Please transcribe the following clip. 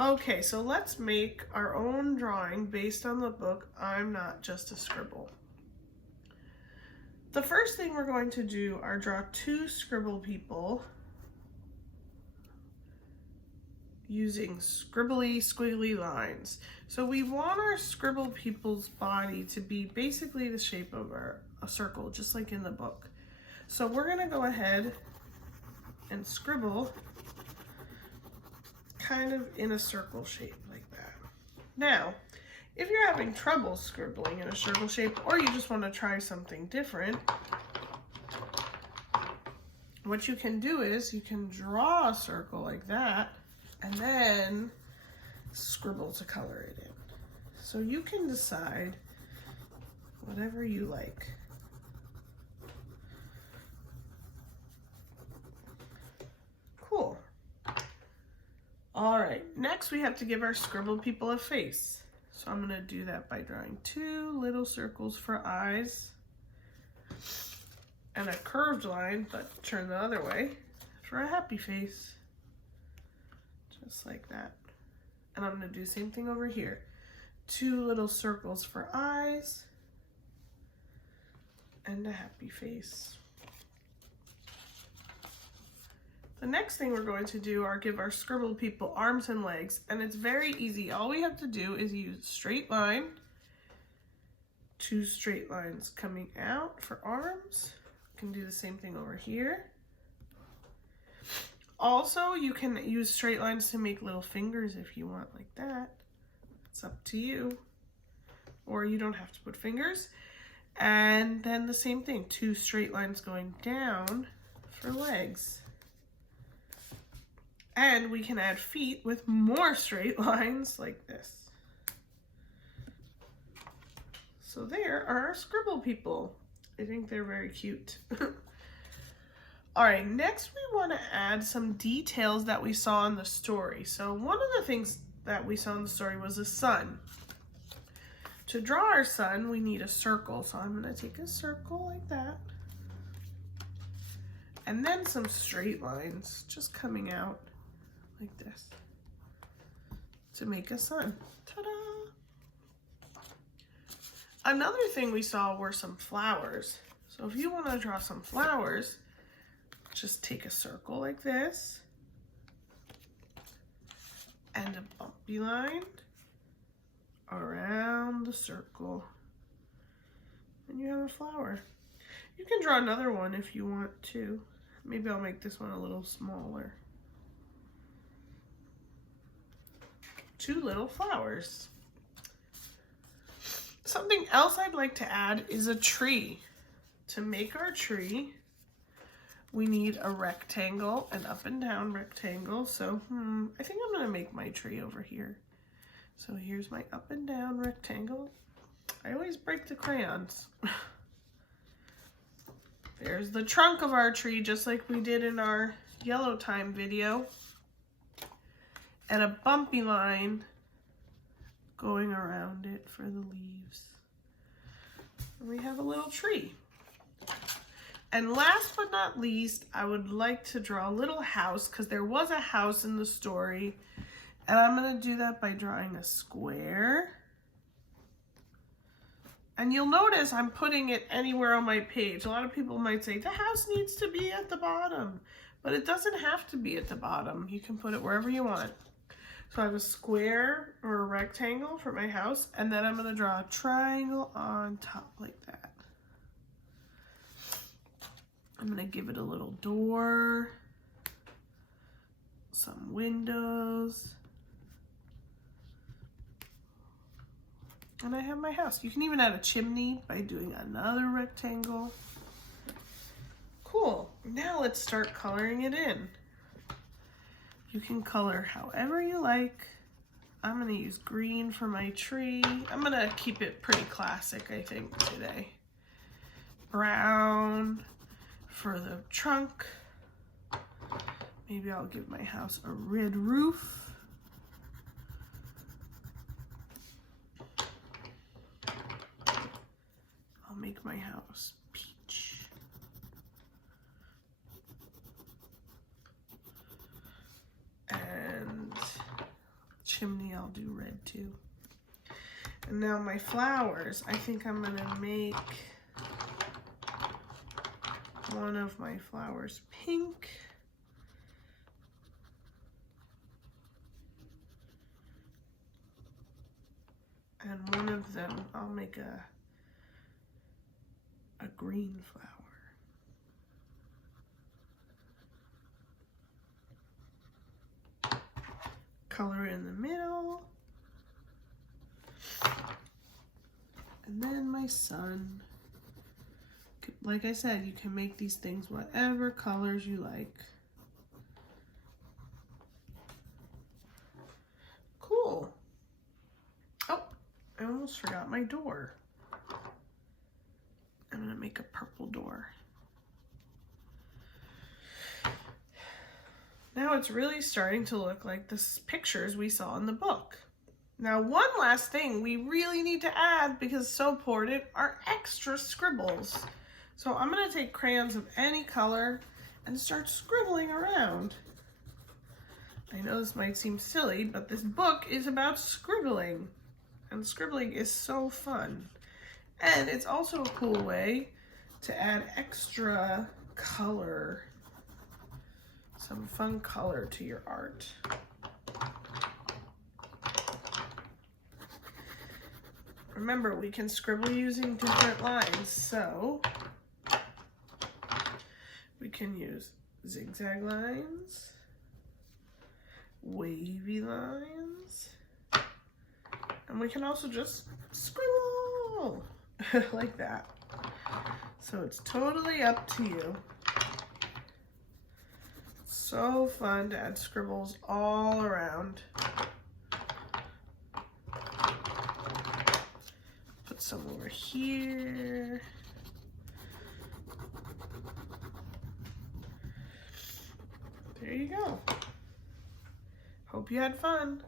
Okay, so let's make our own drawing based on the book, I'm Not Just a Scribble. The first thing we're going to do are draw two scribble people using scribbly, squiggly lines. So we want our scribble people's body to be basically the shape of a circle, just like in the book. So we're gonna go ahead and scribble kind of in a circle shape like that. Now, if you're having trouble scribbling in a circle shape, or you just want to try something different, what you can do is you can draw a circle like that and then scribble to color it in. So you can decide whatever you like. Cool. All right, next we have to give our scribble people a face. So I'm gonna do that by drawing two little circles for eyes and a curved line, but turn the other way, for a happy face. Just like that. And I'm gonna do the same thing over here. Two little circles for eyes and a happy face. The next thing we're going to do are give our scribble people arms and legs, and it's very easy. All we have to do is use straight line, two straight lines coming out for arms. You can do the same thing over here. Also, you can use straight lines to make little fingers if you want, like that. It's up to you. Or you don't have to put fingers. And then the same thing, two straight lines going down for legs. And we can add feet with more straight lines like this. So there are our scribble people. I think they're very cute. All right, next we want to add some details that we saw in the story. So one of the things that we saw in the story was a sun. To draw our sun, we need a circle. So I'm going to take a circle like that. And then some straight lines just coming out like this to make a sun. Ta-da! Another thing we saw were some flowers. So if you want to draw some flowers, just take a circle like this and a bumpy line around the circle, and you have a flower. You can draw another one if you want to. Maybe I'll make this one a little smaller. Two little flowers. Something else I'd like to add is a tree. To make our tree, we need a rectangle, an up and down rectangle. So I think I'm gonna make my tree over here. So here's my up and down rectangle. I always break the crayons. There's the trunk of our tree, just like we did in our yellow time video. And a bumpy line going around it for the leaves. And we have a little tree. And last but not least, I would like to draw a little house, because there was a house in the story. And I'm going to do that by drawing a square. And you'll notice I'm putting it anywhere on my page. A lot of people might say, the house needs to be at the bottom. But it doesn't have to be at the bottom. You can put it wherever you want. So I have a square or a rectangle for my house. And then I'm going to draw a triangle on top like that. I'm going to give it a little door, some windows, and I have my house. You can even add a chimney by doing another rectangle. Cool. Now let's start coloring it in. You can color however you like. I'm going to use green for my tree. I'm going to keep it pretty classic, I think, today. Brown for the trunk. Maybe I'll give my house a red roof. I'll make my house peach. And chimney I'll do red too. And now my flowers, I think I'm gonna make one of my flowers pink. And one of them, I'll make a green flower. Color in the middle. And then my sun. Like I said, you can make these things whatever colors you like. Cool. Oh, I almost forgot my door. I'm gonna make a purple door. Now it's really starting to look like the pictures we saw in the book. Now, one last thing we really need to add, because it's so important, are extra scribbles. So I'm gonna take crayons of any color and start scribbling around. I know this might seem silly, but this book is about scribbling. And scribbling is so fun. And it's also a cool way to add extra color, some fun color to your art. Remember, we can scribble using different lines, so we can use zigzag lines, wavy lines, and we can also just scribble like that. So it's totally up to you. So fun to add scribbles all around. Put some over here. There you go. Hope you had fun.